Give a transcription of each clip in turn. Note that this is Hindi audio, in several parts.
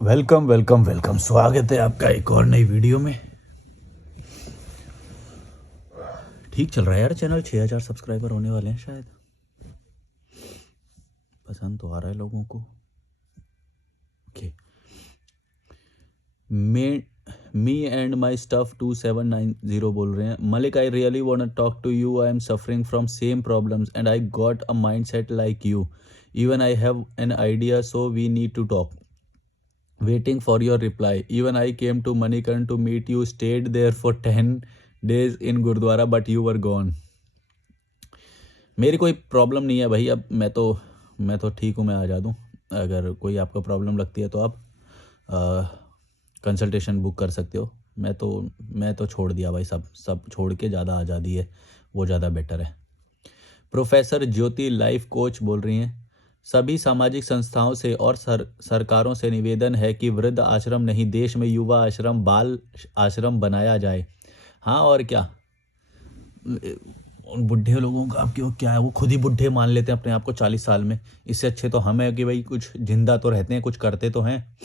वेलकम वेलकम वेलकम, स्वागत है आपका एक और नई वीडियो में। ठीक चल रहा है यार चैनल, 6000 सब्सक्राइबर होने वाले हैं शायद। पसंद तो आ रहा है लोगों को। Okay, me and my stuff 2790 बोल रहे हैं। Malik, I really want talk to you. I am suffering from same problems and I got a mind set like you. Even I have an idea, so we need to talk. Waiting for your reply. Even I came to Manikarn to meet you, stayed there for 10 days in Gurdwara, but you were gone. मेरी कोई प्रॉब्लम नहीं है भाई। अब मैं तो ठीक हूँ, मैं आ जा दूँ। अगर कोई आपको प्रॉब्लम लगती है तो आप कंसल्टेशन बुक कर सकते हो। मैं तो छोड़ दिया भाई, सब छोड़ के ज़्यादा आज़ादी है, वो ज़्यादा बेटर है। प्रोफेसर ज्योति लाइफ कोच बोल रही हैं, सभी सामाजिक संस्थाओं से और सरकारों से निवेदन है कि वृद्ध आश्रम नहीं, देश में युवा आश्रम, बाल आश्रम बनाया जाए। हाँ और क्या, उन बुढ़े लोगों का अब क्यों क्या है, वो खुद ही बुढ़े मान लेते हैं अपने आप को 40 साल में। इससे अच्छे तो हम हैं कि भाई कुछ जिंदा तो रहते हैं, कुछ करते तो हैं,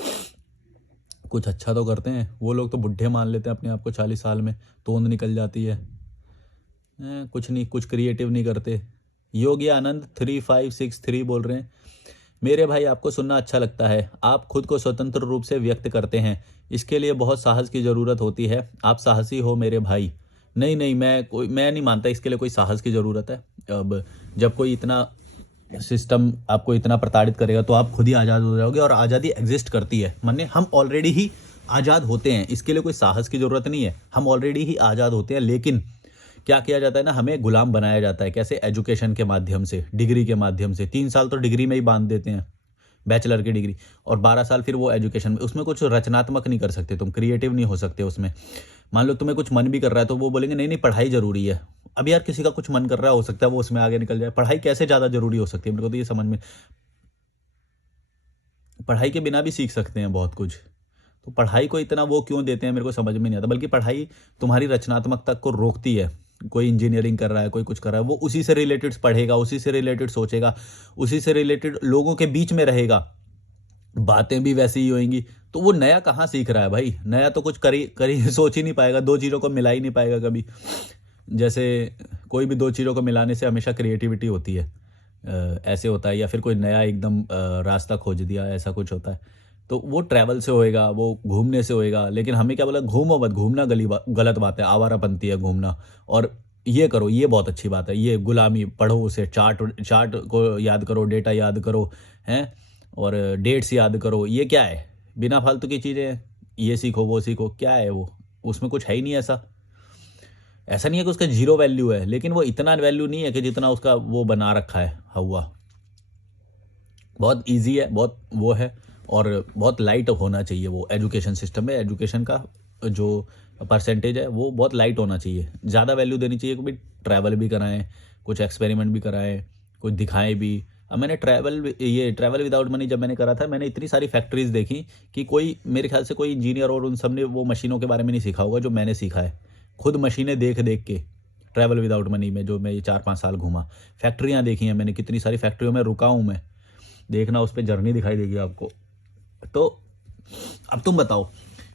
कुछ अच्छा तो करते हैं। वो लोग तो बुढ़े मान लेते हैं अपने आप को 40 साल में, तोंद निकल जाती है। कुछ नहीं, कुछ क्रिएटिव नहीं करते। योगी आनंद 3563 बोल रहे हैं, मेरे भाई आपको सुनना अच्छा लगता है। आप खुद को स्वतंत्र रूप से व्यक्त करते हैं, इसके लिए बहुत साहस की ज़रूरत होती है। आप साहसी हो मेरे भाई। नहीं, मैं नहीं मानता इसके लिए कोई साहस की ज़रूरत है। अब जब कोई इतना सिस्टम आपको इतना प्रताड़ित करेगा तो आप खुद ही आज़ाद हो जाओगे, और आज़ादी एग्जिस्ट करती है। माने हम ऑलरेडी ही आज़ाद होते हैं, इसके लिए कोई साहस की ज़रूरत नहीं है। हम ऑलरेडी ही आज़ाद होते हैं, लेकिन क्या किया जाता है ना, हमें गुलाम बनाया जाता है। कैसे? एजुकेशन के माध्यम से, डिग्री के माध्यम से। 3 साल तो डिग्री में ही बांध देते हैं, बैचलर की डिग्री, और 12 साल फिर वो एजुकेशन में। उसमें कुछ रचनात्मक नहीं कर सकते तुम, क्रिएटिव नहीं हो सकते उसमें। मान लो तुम्हें कुछ मन भी कर रहा है तो वो बोलेंगे नहीं पढ़ाई ज़रूरी है। अब यार किसी का कुछ मन कर रहा है, हो सकता है वो उसमें आगे निकल जाए। पढ़ाई कैसे ज़्यादा ज़रूरी हो सकती है, मेरे को तो ये समझ में। पढ़ाई के बिना भी सीख सकते हैं बहुत कुछ, तो पढ़ाई को इतना वो क्यों देते हैं, मेरे को समझ में नहीं आता। बल्कि पढ़ाई तुम्हारी रचनात्मकता को रोकती है। कोई इंजीनियरिंग कर रहा है, कोई कुछ कर रहा है, वो उसी से रिलेटेड पढ़ेगा, उसी से रिलेटेड सोचेगा, उसी से रिलेटेड लोगों के बीच में रहेगा, बातें भी वैसी ही होंगी। तो वो नया कहाँ सीख रहा है भाई? नया तो कुछ करी सोच ही नहीं पाएगा, दो चीज़ों को मिला ही नहीं पाएगा कभी। जैसे कोई भी दो चीज़ों को मिलाने से हमेशा क्रिएटिविटी होती है, ऐसे होता है। या फिर कोई नया एकदम रास्ता खोज दिया, ऐसा कुछ होता है। तो वो ट्रैवल से होएगा, वो घूमने से होएगा। लेकिन हमें क्या बोला, घूमो मत, घूमना गलत बात है, आवारापंती है घूमना। और ये करो, ये बहुत अच्छी बात है, ये गुलामी। पढ़ो उसे, चार्ट को याद करो, डेटा याद करो, हैं, और डेट्स याद करो। ये क्या है? बिना फालतू की चीज़ें हैं। ये सीखो, वो सीखो, क्या है वो? उसमें कुछ है ही नहीं ऐसा। ऐसा नहीं है कि उसका जीरो वैल्यू है, लेकिन वो इतना वैल्यू नहीं है कि जितना उसका वो बना रखा है हुआ। बहुत इजी है, बहुत वो है, और बहुत लाइट होना चाहिए वो एजुकेशन सिस्टम में। एजुकेशन का जो परसेंटेज है वो बहुत लाइट होना चाहिए, ज़्यादा वैल्यू देनी चाहिए। कि भाई ट्रैवल भी कराएं, कुछ एक्सपेरिमेंट भी कराएं, कुछ दिखाएं भी। अब मैंने ट्रैवल विदाउट मनी जब मैंने करा था, मैंने इतनी सारी फैक्ट्रीज देखी कि कोई, मेरे ख्याल से कोई इंजीनियर और उन सब ने वो मशीनों के बारे में नहीं सीखा होगा जो मैंने सीखा है। खुद मशीनें देख देख के, ट्रैवल विदाउट मनी में जो मैं ये 4-5 साल घूमा, फैक्ट्रियाँ देखी हैं मैंने, कितनी सारी फैक्ट्रियों में रुका हूँ मैं। देखना, उस पर जर्नी दिखाई देगी आपको। तो अब तुम बताओ,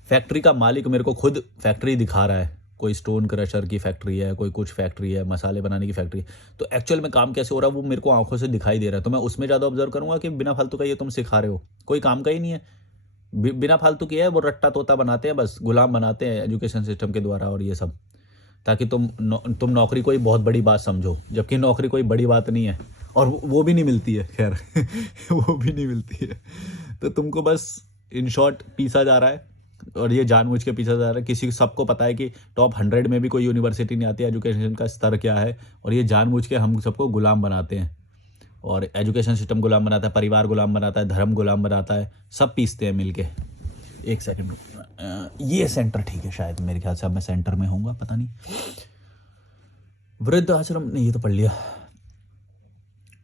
फैक्ट्री का मालिक मेरे को खुद फैक्ट्री दिखा रहा है, कोई स्टोन क्रशर की फैक्ट्री है, कोई कुछ फैक्ट्री है, मसाले बनाने की फैक्ट्री। तो एक्चुअल में काम कैसे हो रहा है वो मेरे को आंखों से दिखाई दे रहा है। तो मैं उसमें ज़्यादा ऑब्जर्व करूंगा कि बिना फालतू का ये तुम सिखा रहे हो, कोई काम का ही नहीं है। बिना फालतू की है, वो रट्टा तोता बनाते हैं, बस गुलाम बनाते हैं एजुकेशन सिस्टम के द्वारा, और ये सब ताकि तुम नौकरी कोई बहुत बड़ी बात समझो, जबकि नौकरी कोई बड़ी बात नहीं है, और वो भी नहीं मिलती है। खैर वो भी नहीं मिलती है। तो तुमको बस इन शॉर्ट पीसा जा रहा है, और ये जानबूझ के पीछा जा रहा है। किसी सबको पता है कि टॉप 100 में भी कोई यूनिवर्सिटी नहीं आती, एजुकेशन का स्तर क्या है, और ये जानबूझ के हम सबको गुलाम बनाते हैं। और एजुकेशन सिस्टम गुलाम बनाता है, परिवार गुलाम बनाता है, धर्म गुलाम बनाता है, सब पीसते हैं मिलके। एक सेकंड, ये सेंटर ठीक है शायद, मेरे ख्याल से अब मैं सेंटर में होऊंगा, पता नहीं। वृद्ध आश्रम नहीं, ये तो पढ़ लिया।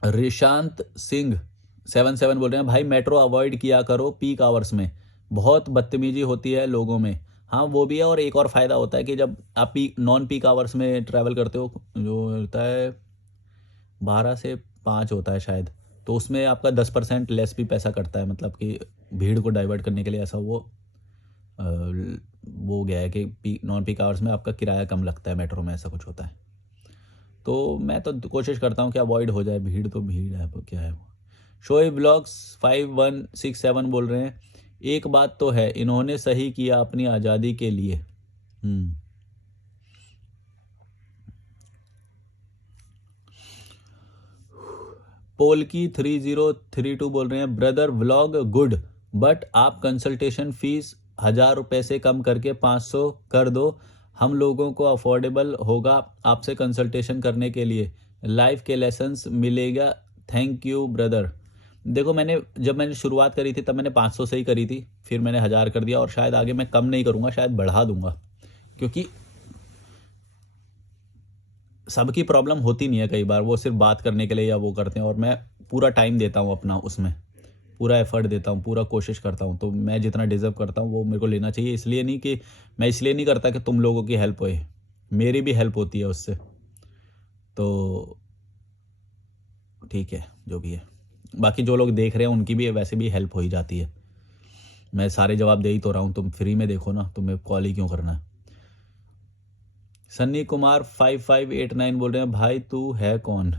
रिशांत सिंह 77 बोल रहे हैं, भाई मेट्रो अवॉइड किया करो पीक आवर्स में, बहुत बदतमीजी होती है लोगों में। हाँ वो भी है, और एक और फ़ायदा होता है कि जब आप नॉन पीक आवर्स में ट्रैवल करते हो, जो होता है 12 से 5 होता है शायद, तो उसमें आपका 10% लेस भी पैसा कटता है। मतलब कि भीड़ को डाइवर्ट करने के लिए ऐसा वो गया है कि नॉन पीक आवर्स में आपका किराया कम लगता है, मेट्रो में ऐसा कुछ होता है। तो मैं तो कोशिश करता हूँ कि अवॉइड हो जाए, भीड़ तो भीड़ है, वो क्या है वो। शोएब ब्लॉग्स 5167 बोल रहे हैं, एक बात तो है, इन्होंने सही किया अपनी आज़ादी के लिए। पोलकी 3032 बोल रहे हैं, ब्रदर व्लॉग गुड, बट आप कंसल्टेशन फीस 1000 रुपये से कम करके 500 कर दो, हम लोगों को अफोर्डेबल होगा आपसे कंसल्टेशन करने के लिए, लाइफ के लेसन्स मिलेगा। Thank you brother. देखो जब मैंने शुरुआत करी थी तब मैंने 500 से ही करी थी, फिर मैंने 1000 कर दिया और शायद आगे मैं कम नहीं करूँगा, शायद बढ़ा दूंगा, क्योंकि सबकी प्रॉब्लम होती नहीं है, कई बार वो सिर्फ बात करने के लिए या वो करते हैं, और मैं पूरा टाइम देता हूँ अपना, उसमें पूरा एफर्ट देता हूँ, पूरा कोशिश करता हूँ, तो मैं जितना डिज़र्व करता हूँ वो मेरे को लेना चाहिए। इसलिए नहीं करता कि तुम लोगों की हेल्प होए, मेरी भी हेल्प होती है उससे, तो ठीक है जो भी है। बाकी जो लोग देख रहे हैं उनकी भी वैसे भी हेल्प हो ही जाती है, मैं सारे जवाब दे ही तो रहा हूँ, तुम फ्री में देखो ना, तुम्हें कॉल ही क्यों करना है। सन्नी कुमार 5589 बोल रहे हैं, भाई तू है कौन?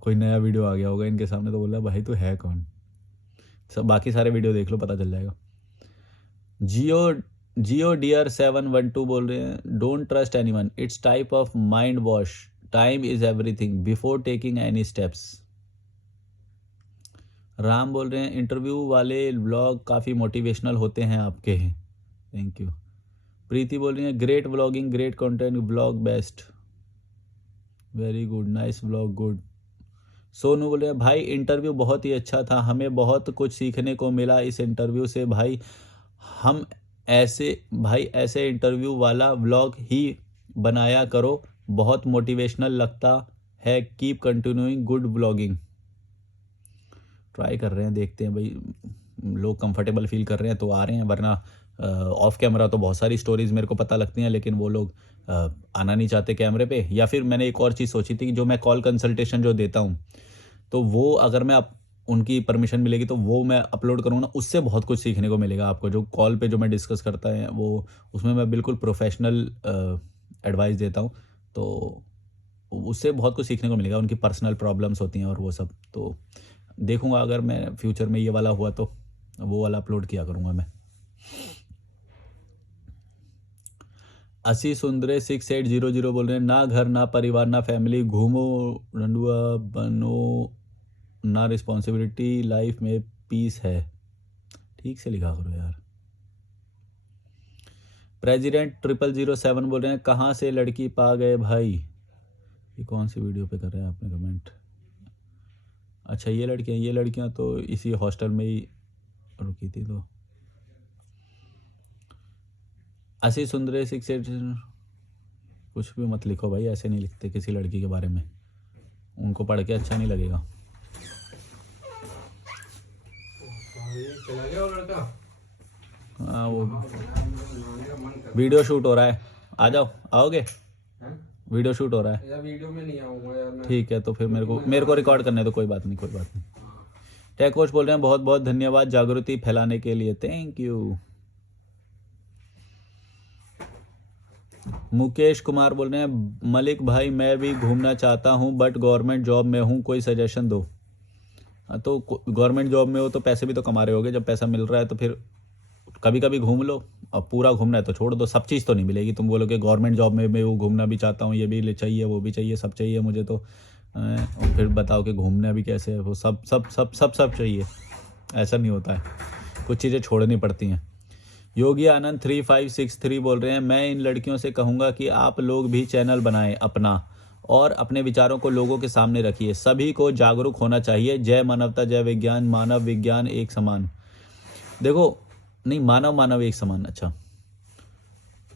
कोई नया वीडियो आ गया होगा इनके सामने तो बोल रहा है भाई तू है कौन। सब बाकी सारे वीडियो देख लो, पता चल जाएगा। जियो डियर 712 बोल रहे हैं, don't trust anyone, it's type of mind wash, time is everything before taking any steps. Ram बोल रहे हैं, इंटरव्यू वाले ब्लॉग काफ़ी मोटिवेशनल होते हैं आपके, थैंक यू। प्रीति बोल रही है, great vlogging, great content, blog best, very good, nice blog, good. Sonu बोल रहे हैं, भाई इंटरव्यू बहुत ही अच्छा था, हमें बहुत कुछ सीखने को मिला इस इंटरव्यू से भाई, हम ऐसे इंटरव्यू वाला व्लॉग ही बनाया करो, बहुत मोटिवेशनल लगता है, keep continuing good blogging. Try कर रहे हैं, देखते हैं भाई, लोग कंफर्टेबल फील कर रहे हैं तो आ रहे हैं, वरना ऑफ कैमरा तो बहुत सारी स्टोरीज मेरे को पता लगती हैं, लेकिन वो लोग आना नहीं चाहते कैमरे पे। या फिर मैंने एक और चीज़ सोची थी कि जो मैं कॉल कंसल्टेशन जो देता हूँ, तो वो अगर मैं उनकी परमिशन मिलेगी तो वो मैं अपलोड करूँगा ना, उससे बहुत कुछ सीखने को मिलेगा आपको। जो कॉल पे जो मैं डिस्कस करता है वो, उसमें मैं बिल्कुल प्रोफेशनल एडवाइस देता हूँ, तो उससे बहुत कुछ सीखने को मिलेगा। उनकी पर्सनल प्रॉब्लम्स होती हैं और वो सब, तो देखूंगा अगर मैं फ्यूचर में ये वाला हुआ तो वो वाला अपलोड किया करूँगा मैं। 80 सुंदरे 6800 बोल रहे हैं, ना घर ना परिवार ना फैमिली, घूमो रंडुआ बनो ना रिस्पॉन्सिबिलिटी, लाइफ में पीस है। ठीक से लिखा करो यार। प्रेसिडेंट 0007 बोल रहे हैं, कहाँ से लड़की पा गए भाई? ये कौन सी वीडियो पे कर रहे हैं आपने कमेंट? अच्छा ये लड़कियां तो इसी हॉस्टल में ही रुकी थी। तो 80 सुंदरे 68, कुछ भी मत लिखो भाई, ऐसे नहीं लिखते किसी लड़की के बारे में, उनको पढ़ के अच्छा नहीं लगेगा। हाँ वो वीडियो शूट हो रहा है, आ जाओ, आओगे? वीडियो शूट हो रहा है यार, वीडियो में नहीं आऊंगा यार मैं। ठीक है तो फिर मेरे को रिकॉर्ड करने दो, कोई बात नहीं। टेक कोच बोल रहे हैं, बहुत बहुत धन्यवाद जागृति फैलाने के लिए, थैंक यू। मुकेश कुमार बोल रहे हैं, मलिक भाई मैं भी घूमना चाहता हूं बट गवर्नमेंट जॉब में हूं, कोई सजेशन दो। तो गवर्नमेंट जॉब में हो तो पैसे भी तो कमा रहे होगे, जब पैसा मिल रहा है तो फिर कभी कभी घूम लो। अब पूरा घूमना है तो छोड़ दो, सब चीज़ तो नहीं मिलेगी। तुम बोलोगे गवर्नमेंट जॉब में मैं वो घूमना भी चाहता हूँ, ये भी चाहिए वो भी चाहिए, सब चाहिए मुझे, तो और फिर बताओ कि घूमना भी कैसे है? वो सब सब सब सब सब चाहिए, ऐसा नहीं होता है, कुछ चीज़ें छोड़नी पड़ती हैं। योगी आनंद 3563 बोल रहे हैं, मैं इन लड़कियों से कहूँगा कि आप लोग भी चैनल बनाएं अपना, और अपने विचारों को लोगों के सामने रखिए, सभी को जागरूक होना चाहिए। जय मानवता, जय विज्ञान, मानव विज्ञान एक समान। देखो नहीं, मानव एक समान, अच्छा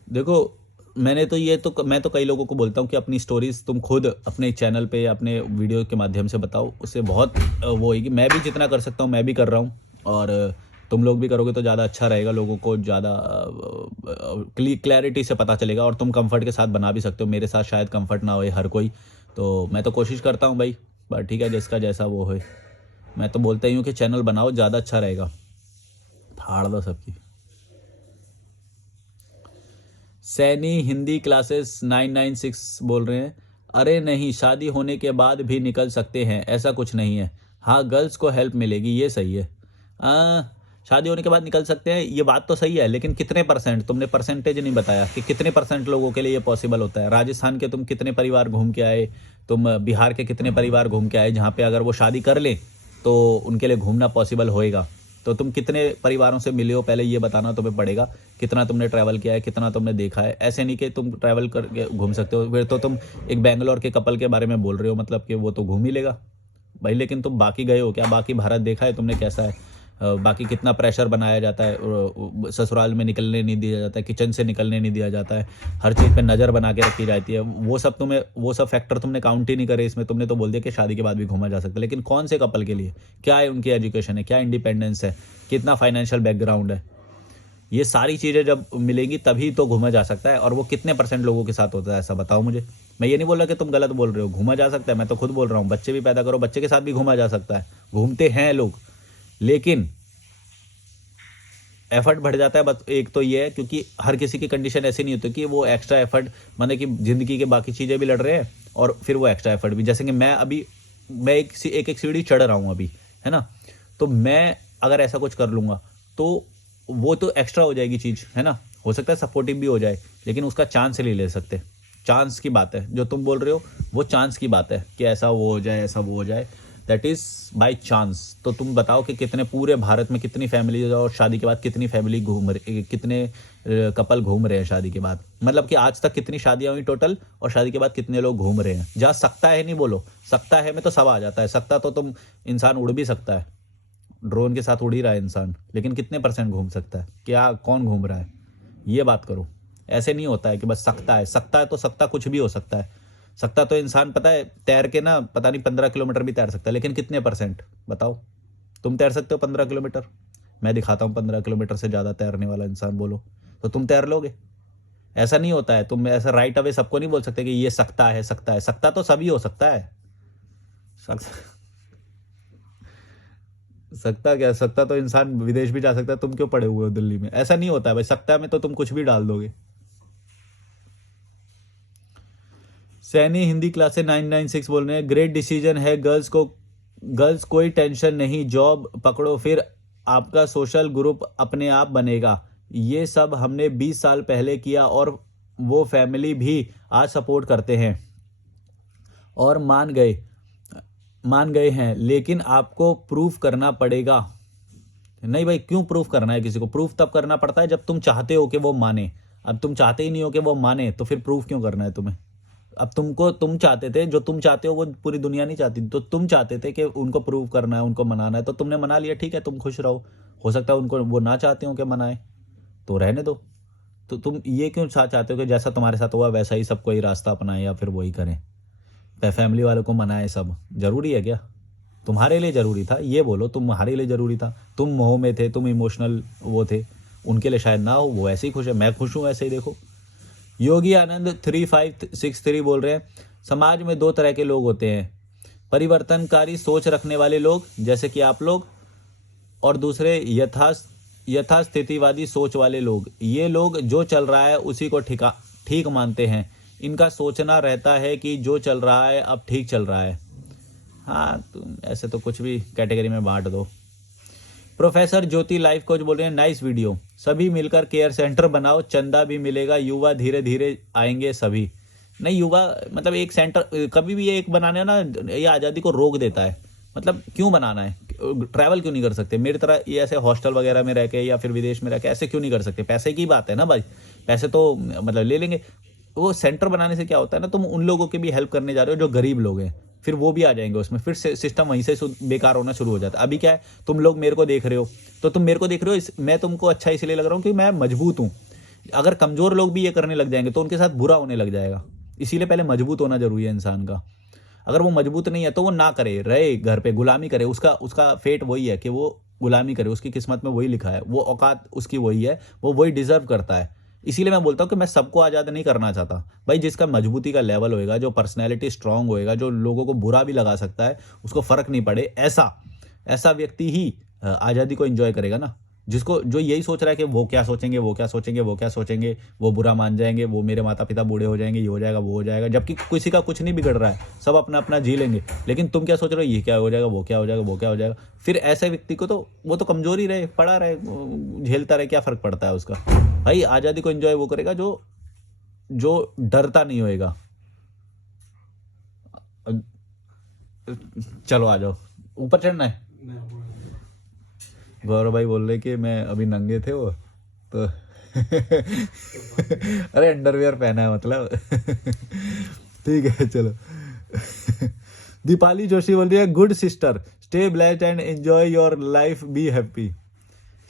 देखो, मैं तो कई लोगों को बोलता हूँ कि अपनी स्टोरीज तुम खुद अपने चैनल पे या अपने वीडियो के माध्यम से बताओ, उससे बहुत वो है कि मैं भी जितना कर सकता हूँ मैं भी कर रहा हूँ, और तुम लोग भी करोगे तो ज़्यादा अच्छा रहेगा, लोगों को ज़्यादा क्लैरिटी से पता चलेगा, और तुम कंफर्ट के साथ बना भी सकते हो। मेरे साथ शायद कंफर्ट ना हो हर कोई, तो मैं तो कोशिश करता हूँ भाई, बट ठीक है जिसका जैसा वो है। मैं तो बोलता ही हूँ कि चैनल बनाओ, ज़्यादा अच्छा रहेगा। फाड़ दो सबकी। सैनी हिंदी क्लासेस 996 बोल रहे हैं, अरे नहीं, शादी होने के बाद भी निकल सकते हैं, ऐसा कुछ नहीं है। हाँ, गर्ल्स को हेल्प मिलेगी, ये सही है। आ, शादी होने के बाद निकल सकते हैं, ये बात तो सही है, लेकिन कितने परसेंट, तुमने परसेंटेज नहीं बताया कि कितने परसेंट लोगों के लिए ये पॉसिबल होता है। राजस्थान के तुम कितने परिवार घूम के आए, तुम बिहार के कितने परिवार घूम के आए जहाँ पे अगर वो शादी कर लें तो उनके लिए घूमना पॉसिबल होएगा। तो तुम कितने परिवारों से मिले हो, पहले ये बताना तुम्हें पड़ेगा। कितना तुमने ट्रैवल किया है, कितना तुमने देखा है। ऐसे नहीं कि तुम ट्रैवल करके घूम सकते हो, फिर तो तुम एक बेंगलोर के कपल के बारे में बोल रहे हो, मतलब कि वो तो घूम ही लेगा भाई। लेकिन तुम बाकी गए हो क्या? बाकी भारत देखा है तुमने कैसा है? बाकी कितना प्रेशर बनाया जाता है, ससुराल में निकलने नहीं दिया जाता है, किचन से निकलने नहीं दिया जाता है, हर चीज़ पे नज़र बना के रखी जाती है। वो सब फैक्टर तुमने काउंट ही नहीं करे इसमें। तुमने तो बोल दिया कि शादी के बाद भी घूमा जा सकता है, लेकिन कौन से कपल के लिए, क्या है उनकी एजुकेशन है, क्या इंडिपेंडेंस है, कितना फाइनेंशियल बैकग्राउंड है, ये सारी चीज़ें जब मिलेंगी तभी तो घूमा जा सकता है। और वो कितने परसेंट लोगों के साथ होता है, ऐसा बताओ मुझे। मैं ये नहीं बोल रहा कि तुम गलत बोल रहे हो, घूमा जा सकता है, मैं तो खुद बोल रहा हूँ। बच्चे भी पैदा करो, बच्चे के साथ भी घूमा जा सकता है, घूमते हैं लोग, लेकिन एफर्ट बढ़ जाता है। बस एक तो ये है, क्योंकि हर किसी की कंडीशन ऐसी नहीं होती कि वो एक्स्ट्रा एफर्ट, माने कि ज़िंदगी के बाकी चीज़ें भी लड़ रहे हैं और फिर वो एक्स्ट्रा एफर्ट भी। जैसे कि मैं एक सीढ़ी चढ़ रहा हूँ अभी, है ना, तो मैं अगर ऐसा कुछ कर लूँगा तो वो तो एक्स्ट्रा हो जाएगी चीज़, है ना। हो सकता है सपोर्टिव भी हो जाए, लेकिन उसका चांस नहीं ले सकते। चांस की बात है, जो तुम बोल रहे हो वो चांस की बात है कि ऐसा वो हो जाए, ऐसा वो हो जाए, दैट इज़ बाय चांस। तो तुम बताओ कि कितने पूरे भारत में कितनी फैमिली और शादी के बाद कितनी फैमिली घूम रही, कितने कपल घूम रहे हैं शादी के बाद, मतलब कि आज तक कितनी शादियां हुई टोटल, और शादी के बाद कितने लोग घूम रहे हैं। जहाँ सकता है नहीं बोलो, सकता है में तो सब आ जाता है। सकता तो तुम इंसान उड़ भी सकता है, ड्रोन के साथ उड़ ही रहा है इंसान, लेकिन कितने परसेंट घूम सकता है, क्या कौन घूम रहा है, ये बात करो। ऐसे नहीं होता है कि बस सकता है। सकता है तो सकता कुछ भी हो सकता है। सकता तो इंसान पता है तैर के ना, पता नहीं 15 किलोमीटर भी तैर सकता है, लेकिन कितने परसेंट बताओ। तुम तैर सकते हो 15 किलोमीटर? मैं दिखाता हूँ 15 किलोमीटर से ज़्यादा तैरने वाला इंसान, बोलो तो तुम तैर लोगे? ऐसा नहीं होता है। तुम ऐसा राइट अवे सबको नहीं बोल सकते कि ये सकता है, सकता है। सकता तो सभी हो सकता है। सकता क्या, सकता तो इंसान विदेश भी जा सकता है। तुम क्यों पड़े हुए हो दिल्ली में? ऐसा नहीं होता है भाई, सकता में तो तुम कुछ भी डाल दोगे। सैनी हिंदी क्लास से 996 बोल रहे हैं, ग्रेट डिसीजन है गर्ल्स कोई टेंशन नहीं, जॉब पकड़ो, फिर आपका सोशल ग्रुप अपने आप बनेगा। ये सब हमने 20 साल पहले किया और वो फैमिली भी आज सपोर्ट करते हैं और मान गए हैं, लेकिन आपको प्रूफ करना पड़ेगा। नहीं भाई, क्यों प्रूफ करना है किसी को? प्रूफ तब करना पड़ता है जब तुम चाहते हो कि वो माने। अब तुम चाहते ही नहीं हो कि वो माने, तो फिर प्रूफ क्यों करना है तुम्हें? अब तुम चाहते थे, जो तुम चाहते हो वो पूरी दुनिया नहीं चाहती, तो तुम चाहते थे कि उनको प्रूव करना है, उनको मनाना है, तो तुमने मना लिया, ठीक है, तुम खुश रहो। हो सकता है उनको वो ना चाहते हो कि मनाए, तो रहने दो। तो तुम ये क्यों चाहते हो कि जैसा तुम्हारे साथ हुआ वैसा ही सबको ही रास्ता अपनाए या फिर वही करें, फैमिली वालों को मनाए? सब जरूरी है क्या? तुम्हारे लिए जरूरी था, ये बोलो, तुम्हारे लिए जरूरी था? तुम मोह में थे, तुम इमोशनल वो थे, उनके लिए शायद ना हो, वो ऐसे ही खुश है, मैं खुश हूँ ऐसे ही। देखो, योगी आनंद 3563 बोल रहे हैं, समाज में दो तरह के लोग होते हैं, परिवर्तनकारी सोच रखने वाले लोग जैसे कि आप लोग, और दूसरे यथास्थितिवादी सोच वाले लोग। ये लोग जो चल रहा है उसी को ठीक मानते हैं। इनका सोचना रहता है कि जो चल रहा है अब ठीक चल रहा है। हाँ, तुम ऐसे तो कुछ भी कैटेगरी में बांट दो। प्रोफेसर ज्योति लाइफ कोच बोल रहे हैं, नाइस वीडियो, सभी मिलकर केयर सेंटर बनाओ, चंदा भी मिलेगा, युवा धीरे धीरे आएंगे सभी। नहीं, युवा मतलब एक सेंटर कभी भी ये एक बनाने ना, ये आज़ादी को रोक देता है। मतलब क्यों बनाना है? ट्रैवल क्यों नहीं कर सकते मेरी तरह? ये ऐसे हॉस्टल वगैरह में रह के या फिर विदेश में रह के ऐसे क्यों नहीं कर सकते? पैसे की बात है ना भाई, पैसे तो मतलब ले लेंगे। वो सेंटर बनाने से क्या होता है ना, तुम उन लोगों की भी हेल्प करने जा रहे हो जो गरीब लोग हैं, फिर वो भी आ जाएंगे उसमें, फिर सिस्टम वहीं से बेकार होना शुरू हो जाता है। अभी क्या है, तुम लोग मेरे को देख रहे हो, तो तुम मेरे को देख रहे हो, मैं तुमको अच्छा इसलिए लग रहा हूँ कि मैं मजबूत हूँ। अगर कमजोर लोग भी ये करने लग जाएंगे तो उनके साथ बुरा होने लग जाएगा। इसीलिए पहले मजबूत होना जरूरी है इंसान का। अगर वो मजबूत नहीं है तो वो ना करे, रहे घर पे, गुलामी करे। उसका फेट वही है कि वो गुलामी करे, उसकी किस्मत में वही लिखा है, वो औकात उसकी वही है, वो वही डिजर्व करता है। इसीलिए मैं बोलता हूँ कि मैं सबको आज़ाद नहीं करना चाहता भाई। जिसका मजबूती का लेवल होएगा, जो पर्सनैलिटी स्ट्रांग होएगा, जो लोगों को बुरा भी लगा सकता है, उसको फर्क नहीं पड़े, ऐसा व्यक्ति ही आज़ादी को एंजॉय करेगा ना। जिसको जो यही सोच रहा है कि वो क्या सोचेंगे, वो क्या सोचेंगे, वो क्या सोचेंगे, वो बुरा मान जाएंगे, वो मेरे माता पिता बूढ़े हो जाएंगे, ये हो जाएगा, वो हो जाएगा, जबकि किसी का कुछ नहीं बिगड़ रहा है, सब अपना अपना जी लेंगे। लेकिन तुम क्या सोच रहे हो, ये क्या हो जाएगा, वो क्या हो जाएगा, वो क्या हो जाएगा। फिर ऐसे व्यक्ति को तो वो तो कमजोरी रहे, पड़ा रहे, झेलता रहे, क्या फर्क पड़ता है उसका। भाई आज़ादी को एंजॉय वो करेगा जो जो डरता नहीं होएगा। चलो आ जाओ, ऊपर चढ़ना है। गौरव भाई बोल रहे कि मैं अभी नंगे थे वो तो अरे अंडरवियर पहना है मतलब ठीक है चलो दीपाली जोशी बोल रही है good sister, stay blessed and enjoy your life, be happy.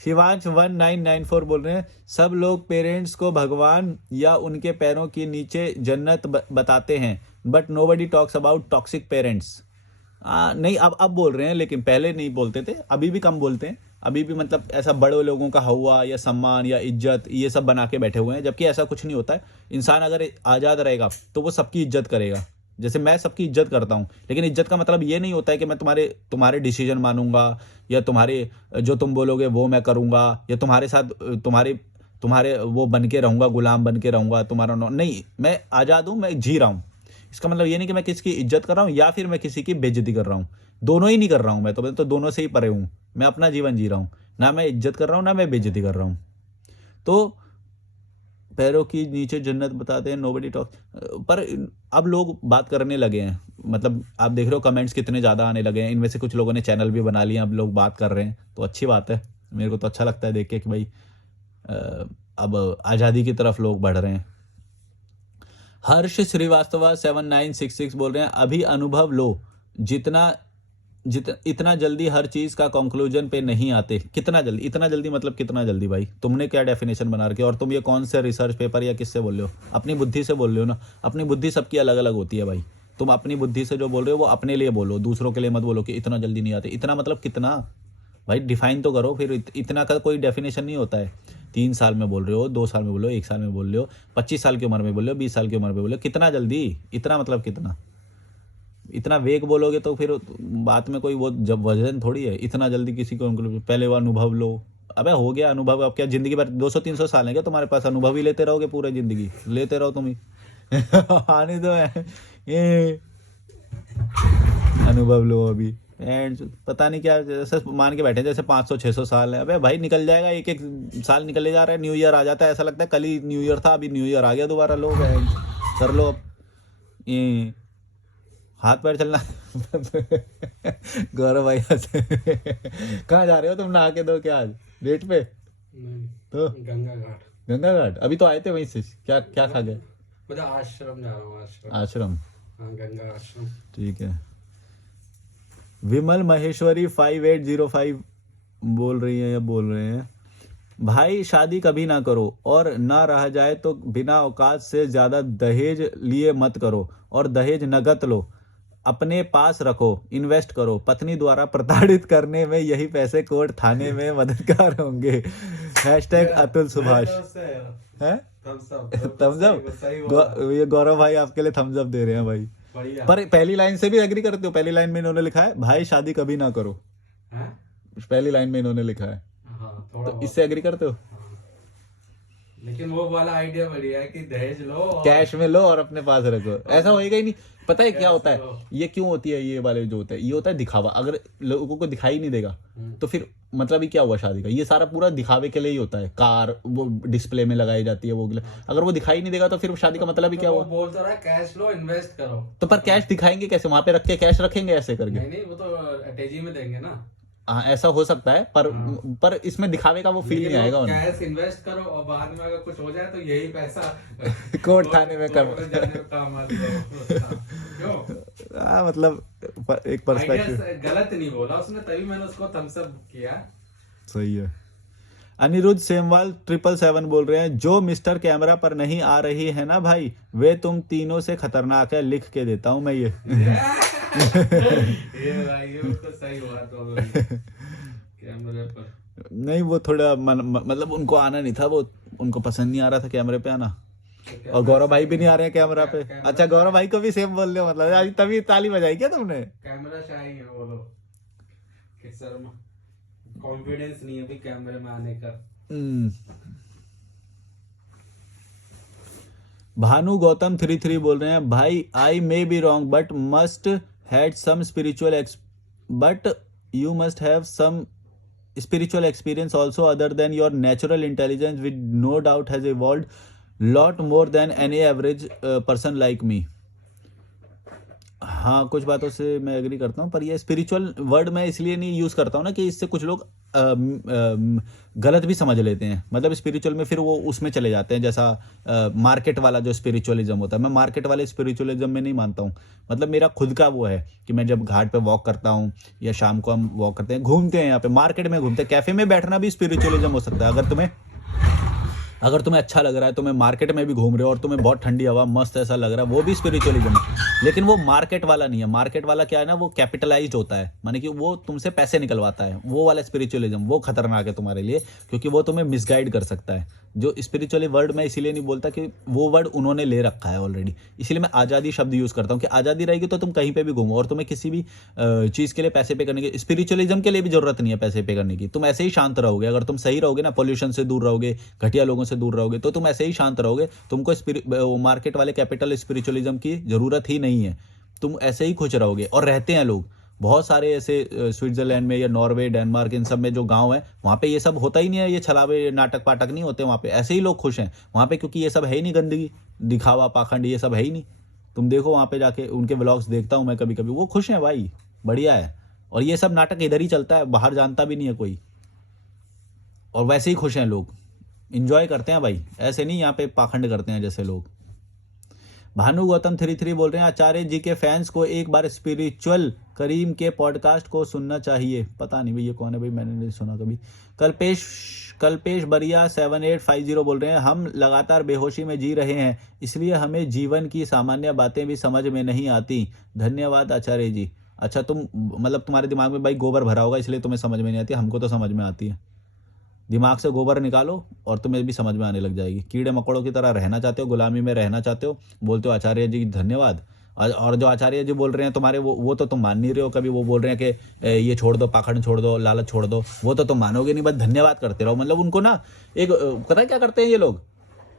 Shivansh 1994 बोल रहे हैं सब लोग पेरेंट्स को भगवान या उनके पैरों के नीचे जन्नत बताते हैं, but nobody talks about toxic parents. नहीं अब बोल रहे हैं, लेकिन पहले नहीं बोलते थे, अभी भी कम बोलते हैं। अभी भी मतलब ऐसा बड़े लोगों का हुआ या सम्मान या इज्जत ये सब बना के बैठे हुए हैं, जबकि ऐसा कुछ नहीं होता है। इंसान अगर आज़ाद रहेगा तो वो सबकी इज्जत करेगा। जैसे मैं सबकी इज्जत करता हूँ, लेकिन इज्जत का मतलब ये नहीं होता है कि मैं तुम्हारे डिसीजन मानूंगा या तुम्हारे जो तुम बोलोगे वो मैं करूँगा या तुम्हारे साथ तुम्हारे वो बन के रहूँगा, गुलाम बन के रहूँगा तुम्हारा। नहीं, मैं आज़ाद हूँ, मैं जी रहा हूँ। इसका मतलब ये नहीं कि मैं किसी की इज्जत कर रहा हूँ या फिर मैं किसी की बेइज्जती कर रहा हूँ। दोनों ही नहीं कर रहा हूँ, मैं तो दोनों से ही परे हूँ। मैं अपना जीवन जी रहा हूँ, ना मैं इज्जत कर रहा हूँ ना मैं बेइज्जती कर रहा हूँ। तो पैरों की नीचे जन्नत बताते हैं, नोबडी टॉक। पर अब लोग बात करने लगे हैं, मतलब आप देख रहे हो कमेंट्स कितने ज़्यादा आने लगे हैं। इनमें से कुछ लोगों ने चैनल भी बना लिया, अब लोग बात कर रहे हैं, तो अच्छी बात है। मेरे को तो अच्छा लगता है देख के कि भाई अब आज़ादी की तरफ लोग बढ़ रहे हैं। हर्ष श्रीवास्तव 7966 बोल रहे हैं अभी अनुभव लो, इतना जल्दी हर चीज का कंक्लूजन पे नहीं आते। कितना जल्दी, इतना जल्दी मतलब कितना जल्दी भाई? तुमने क्या डेफिनेशन बना रखी है? और तुम ये कौन से रिसर्च पेपर या किससे बोल रहे हो? अपनी बुद्धि से बोल रहे हो ना। अपनी बुद्धि सबकी अलग अलग होती है भाई। तुम अपनी बुद्धि से जो बोल रहे हो वो अपने लिए बोलो, दूसरों के लिए मत बोलो कि इतना जल्दी नहीं आते। इतना मतलब कितना भाई? डिफाइन तो करो फिर। इतना का कोई डेफिनेशन नहीं होता है। 3 साल में बोल रहे हो, 2 साल में बोल रहे हो, 1 साल में बोल रहे हो, 25 साल की उम्र में बोल रहे हो, 20 साल की उम्र में बोल रहे हो, कितना जल्दी? इतना मतलब कितना? इतना वेग बोलोगे तो फिर बात में कोई वो जब वजन थोड़ी है। इतना जल्दी किसी को पहले वो अनुभव लो। अबे हो गया अनुभव, अब क्या जिंदगी भर 200-300 साल है क्या तुम्हारे पास? अनुभव ही लेते रहोगे, पूरे जिंदगी लेते रहो तुम ही आने दो ये अनुभव लो अभी। एंड पता नहीं क्या जैसे मान के बैठे जैसे 500-600 साल है। अबे भाई निकल जाएगा, एक एक साल निकले जा रहा है। न्यू ईयर आ जाता है, ऐसा लगता है कल ही न्यू ईयर था, अभी न्यू ईयर आ गया दोबारा। लो कर लो अब ये हाथ पैर चलना गौरव भाई कहाँ जा रहे हो तुम? नहा के दो क्या आज डेट पे? नहीं तो गंगा घाट। गंगा घाट अभी तो आए थे वहीं से, क्या क्या खा गए? मतलब आश्रम जा रहा हूँ, आश्रम। आश्रम, हाँ गंगा आश्रम। ठीक है। विमल महेश्वरी 5805 बोल रही है या बोल रहे हैं भाई शादी कभी ना करो, और ना रह जाए तो बिना औकात से ज्यादा दहेज लिए मत करो, और दहेज नगद लो, अपने पास रखो, इन्वेस्ट करो। पत्नी द्वारा प्रताड़ित करने में यही पैसे कोर्ट थाने में मददगार होंगे। #अतुल सुभाष है। थम्स अप, ये गौरव भाई आपके लिए थम्स अप दे रहे हैं भाई। पर पहली लाइन से भी एग्री करते हो? पहली लाइन में इन्होंने लिखा है भाई शादी कभी ना करो, पहली लाइन में इन्होंने लिखा है। हाँ, थोड़ा तो इससे एग्री करते हो? लेकिन वो वाला आइडिया बढ़िया है कि दहेज लो और कैश में लो और अपने पास रखो। ऐसा होएगा ही नहीं। पता है क्या होता है? लो। ये क्यों होती है? ये वाले जो होता है, ये होता है दिखावा। अगर लोगों को दिखाई नहीं देगा तो फिर मतलब ही क्या हुआ शादी का? ये सारा पूरा दिखावे के लिए ही होता है। कार वो डिस्प्ले में लगाई जाती है, वो अगर वो दिखाई नहीं देगा तो फिर शादी का मतलब ही क्या हुआ? बोल तो रहा है कैश लो, इन्वेस्ट करो। तो पर कैश दिखाएंगे कैसे? वहां पे रख के कैश रखेंगे ऐसे करके? नहीं वो तो अटैची में देंगे ना। हाँ ऐसा हो सकता है, पर इसमें दिखावे का वो फील नहीं आएगा उन्हें। कैश इन्वेस्ट करो और बाद में अगर कुछ हो जाए तो यही पैसा कोर्ट थाने में काम आ क्यों? मतलब एक पर्सपेक्टिव गलत नहीं बोला उसने, तभी मैंने उसको थम्स अप किया। सही है। अनिरुद्ध सेमवाल 777 बोल रहे हैं जो मिस्टर कैमरा पर नहीं आ रही है ना भाई, वे तुम तीनों से खतरनाक है। लिख के देता हूं मैं ये भाई ये तो सही हुआ तो कैमरे पर नहीं, वो थोड़ा मतलब उनको आना नहीं था, वो उनको पसंद नहीं आ रहा था कैमरे पे आना। और गौरव भाई भी नहीं आ रहे हैं कैमरा पे। अच्छा गौरव भाई को भी सेम बोल रहे हो मतलब? आज तभी ताली बजाई क्या तुमने? कैमरा शाही है वो लोग के शर्मा। कॉन्फिडेंस नहीं है अभी कैमरे में आने का। भानु गौतम 33 बोल रहे हैं, भाई I may be wrong but must had some spiritual but you must have some spiritual experience also other than your natural intelligence which no doubt has evolved lot more than any average person like me। हाँ, कुछ बातों से मैं एग्री करता हूँ, पर ये स्पिरिचुअल वर्ड मैं इसलिए नहीं यूज़ करता हूँ ना कि इससे कुछ लोग गलत भी समझ लेते हैं। मतलब स्पिरिचुअल में फिर वो उसमें चले जाते हैं, जैसा मार्केट वाला जो स्पिरिचुअलिज्म होता है। मैं मार्केट वाले स्पिरिचुअलिज्म में नहीं मानता हूँ। मतलब मेरा खुद का वो है कि मैं जब घाट पे वॉक करता हूँ या शाम को हम वॉक करते हैं, घूमते हैं, यहाँ पे मार्केट में घूमते हैं, कैफे में बैठना भी स्पिरिचुअलिज्म हो सकता है। अगर तुम्हें अच्छा लग रहा है, तुम्हें मार्केट में भी घूम रहे हो और तुम्हें बहुत ठंडी हवा मस्त ऐसा लग रहा है, वो भी स्पिरिचुअलिज्म है। लेकिन वो मार्केट वाला नहीं है। मार्केट वाला क्या है ना, वो कैपिटलाइज्ड होता है, माने कि वो तुमसे पैसे निकलवाता है। वो वाला स्पिरिचुअलिज्म वो खतरनाक है तुम्हारे लिए, क्योंकि वो तुम्हें मिसगाइड कर सकता है। जो स्पिरिचुअली वर्ड मैं इसीलिए नहीं बोलता कि वो वर्ड उन्होंने ले रखा है ऑलरेडी, इसलिए मैं आज़ादी शब्द यूज़ करता हूँ कि आज़ादी रहेगी तो तुम कहीं पे भी घूमो और तुम्हें किसी भी चीज़ के लिए पैसे पे करने की, स्पिरिचुअलिज्म के लिए भी जरूरत नहीं है पैसे पे करने की। तुम ऐसे ही शांत रहोगे, अगर तुम सही रहोगे ना, पोल्यूशन से दूर रहोगे, घटिया लोगों से दूर रहोगे, तो तुम ऐसे ही शांत रहोगे। तुमको मार्केट वाले कैपिटल स्पिरिचुअलिज्म की जरूरत ही नहीं है। तुम ऐसे ही खुश रहोगे। और रहते हैं लोग बहुत सारे ऐसे स्विट्जरलैंड में या नॉर्वे, डेनमार्क, इन सब में जो गांव है, वहाँ पे ये सब होता ही नहीं है। ये छलावे नाटक पाटक नहीं होते वहाँ पे। ऐसे ही लोग खुश हैं वहाँ पे, क्योंकि ये सब है ही नहीं, गंदगी, दिखावा, पाखंड, ये सब है ही नहीं। तुम देखो वहाँ पे जाके, उनके व्लॉग्स देखता हूँ मैं कभी कभी, वो खुश हैं भाई, बढ़िया है। और ये सब नाटक इधर ही चलता है, बाहर जानता भी नहीं है कोई, और वैसे ही खुश हैं लोग, इंजॉय करते हैं भाई। ऐसे नहीं यहाँ पे पाखंड करते हैं जैसे लोग। भानु गौतम 33 बोल रहे हैं, आचार्य जी के फैंस को एक बार स्पिरिचुअल करीम के पॉडकास्ट को सुनना चाहिए। पता नहीं भाई ये कौन है भाई, मैंने नहीं सुना कभी। कल्पेश बरिया 7850 बोल रहे हैं, हम लगातार बेहोशी में जी रहे हैं, इसलिए हमें जीवन की सामान्य बातें भी समझ में नहीं आती। धन्यवाद आचार्य जी। अच्छा, तुम मतलब तुम्हारे दिमाग में भाई गोबर भरा होगा, इसलिए तुम्हें समझ में नहीं आती। हमको तो समझ में आती है। दिमाग से गोबर निकालो और तुम्हें भी समझ में आने लग जाएगी। कीड़े मकोड़ों की तरह रहना चाहते हो, गुलामी में रहना चाहते हो, बोलते हो आचार्य जी धन्यवाद। और जो आचार्य जी बोल रहे हैं तुम्हारे, वो तो तुम मान नहीं रहे हो कभी। वो बोल रहे हैं कि ये छोड़ दो, पाखंड छोड़ दो, लालच छोड़ दो, वो तो तुम मानोगे नहीं, बस धन्यवाद करते रहो। मतलब उनको ना एक पता है क्या करते हैं ये लोग,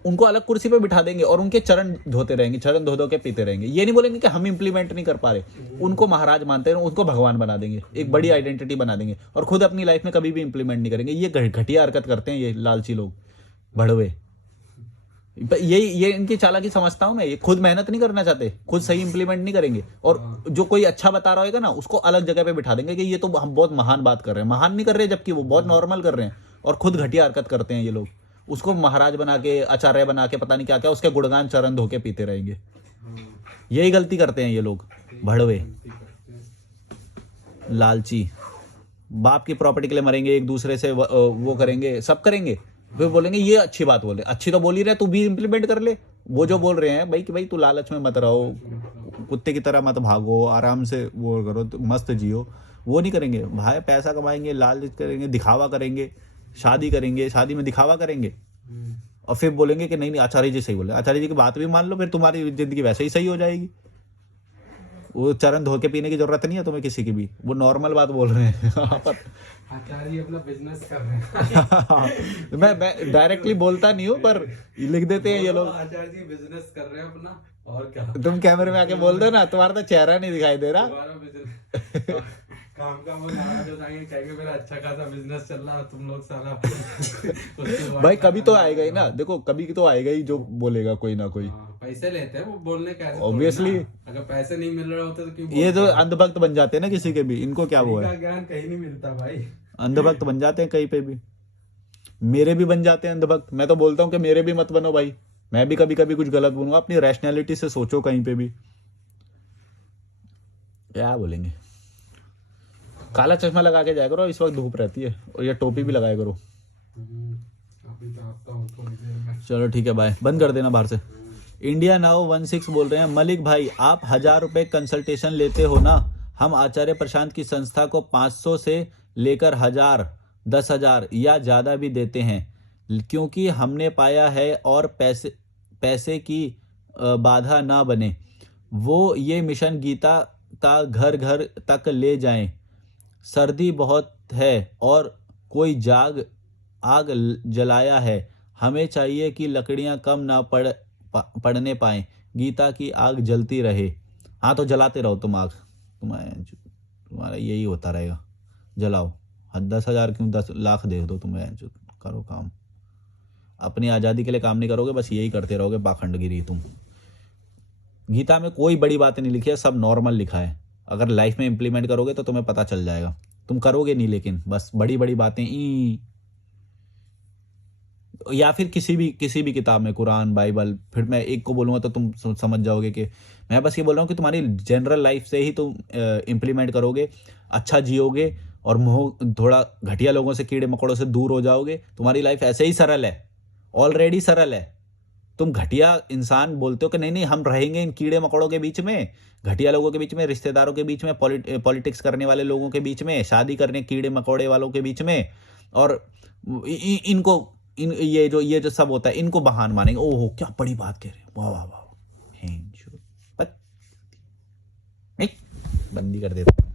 उनको अलग कुर्सी पे बिठा देंगे और उनके चरण धोते रहेंगे, चरण धो धो के पीते रहेंगे। ये नहीं बोलेंगे कि हम इंप्लीमेंट नहीं कर पा रहे, उनको महाराज मानते हैं, उनको भगवान बना देंगे, एक बड़ी आइडेंटिटी बना देंगे, और खुद अपनी लाइफ में कभी भी इंप्लीमेंट नहीं करेंगे। ये घटिया हरकत करते हैं ये लालची लोग, भड़वे। ये इनकी चालाकी समझता हूँ मैं। ये खुद मेहनत नहीं करना चाहते, खुद सही इंप्लीमेंट नहीं करेंगे, और जो कोई अच्छा बता रहा होगा ना, उसको अलग जगह पे बिठा देंगे कि ये तो हम बहुत महान बात कर रहे हैं। महान नहीं कर रहे, जबकि वो बहुत नॉर्मल कर रहे हैं, और खुद घटिया हरकत करते हैं ये लोग। उसको महाराज बना के, आचार्य बना के, पता नहीं क्या क्या, उसके गुणगान चरण धो के पीते रहेंगे। यही गलती करते हैं ये लोग, भड़वे, लालची। बाप की प्रॉपर्टी के लिए मरेंगे, एक दूसरे से वो करेंगे, सब करेंगे, फिर बोलेंगे ये अच्छी बात बोले। अच्छी तो बोल ही रहे, तू भी इंप्लीमेंट कर ले वो जो बोल रहे हैं भाई, कि भाई तू लालच में मत रहो, कुत्ते की तरह मत भागो, आराम से वो करो, मस्त जियो। वो नहीं करेंगे भाई, पैसा कमाएंगे, लालच करेंगे, दिखावा करेंगे, शादी करेंगे, शादी में दिखावा करेंगे, और फिर बोलेंगे कि नहीं आचार्य जी सही बोले। आचार्य जी की बात भी मान लो, फिर तुम्हारी जिंदगी वैसे ही सही हो जाएगी। वो चरण धो के पीने की जरूरत नहीं है तुम्हें किसी की भी, वो नॉर्मल बात बोल रहे हैं। आचार्य अपना बिजनेस कर रहे हैं। मैं डायरेक्टली बोलता नहीं हूँ, पर लिख देते हैं ये लोग, आचार्य जी बिजनेस कर रहे हैं अपना। और क्या, तुम कैमरे में आके बोल दो ना, तुम्हारा तो चेहरा नहीं दिखाई दे रहा। काम का वो नाराज हो जाएंगे, कहेंगे मेरा अच्छा खासा बिजनेस चल रहा है, तुम लोग सारा। भाई कभी तो आएगा ही ना, देखो कभी तो आएगा ही जो बोलेगा कोई ना कोई। पैसे लेते हैं वो बोलने का, ऑब्वियसली। अगर पैसे नहीं मिल रहे होते तो क्यों? ये जो अंधभक्त बन जाते हैं ना किसी के भी, इनको क्या वो है, ज्ञान कहीं नहीं मिलता भाई। अंधभक्त बन जाते हैं कहीं पे भी। मेरे भी बन जाते हैं अंधभक्त। मैं तो बोलता हूँ कि मेरे भी मत बनो भाई, मैं भी कभी कभी कुछ गलत बोलूंगा। अपनी रैशनैलिटी से सोचो कहीं पे भी, क्या बोलेंगे। काला चश्मा लगा के जाया करो, इस वक्त धूप रहती है, और ये टोपी भी लगाया करो। अभी तो आता हूँ थोड़ी देर में। चलो ठीक है, बाय, बंद कर देना बाहर से। इंडिया नाउ 16 बोल रहे हैं, मलिक भाई आप 1000 रुपये कंसल्टेशन लेते हो ना? हम आचार्य प्रशांत की संस्था को 500 से लेकर 1000, 10,000 या ज़्यादा भी देते हैं, क्योंकि हमने पाया है, और पैसे की बाधा ना बने, वो ये मिशन गीता का घर घर तक ले जाएं। सर्दी बहुत है और कोई आग जलाया है, हमें चाहिए कि लकड़ियां कम ना पड़ने पाएं, गीता की आग जलती रहे। हाँ तो जलाते रहो तुम आग, तुम्हारा यही होता रहेगा, जलाओ। 10,000 क्यों 10 लाख दे दो तुम्हें, जो करो काम। अपनी आज़ादी के लिए काम नहीं करोगे, बस यही करते रहोगे, पाखंडगिरी तुम। गीता में कोई बड़ी बात नहीं लिखी है, सब नॉर्मल लिखा है। अगर लाइफ में इंप्लीमेंट करोगे तो तुम्हें पता चल जाएगा। तुम करोगे नहीं, लेकिन बस बड़ी बड़ी बातें या फिर किसी भी किताब में, कुरान, बाइबल, फिर मैं एक को बोलूँगा तो तुम समझ जाओगे कि मैं बस ये बोल रहा हूँ कि तुम्हारी जनरल लाइफ से ही तुम इम्प्लीमेंट करोगे, अच्छा जियोगे और थोड़ा घटिया लोगों से, कीड़े मकोड़ों से दूर हो जाओगे। तुम्हारी लाइफ ऐसे ही सरल है, ऑलरेडी सरल है। तुम घटिया इंसान बोलते हो कि नहीं नहीं हम रहेंगे इन कीड़े मकोड़ों के बीच में, घटिया लोगों के बीच में, रिश्तेदारों के बीच में, पॉलिटिक्स करने वाले लोगों के बीच में, शादी करने कीड़े मकोड़े वालों के बीच में, और इनको ये जो सब होता है इनको बहान मानेंगे। ओहो क्या बड़ी बात कह रहे हैं, वाह वाह वाह, बंदी कर देता।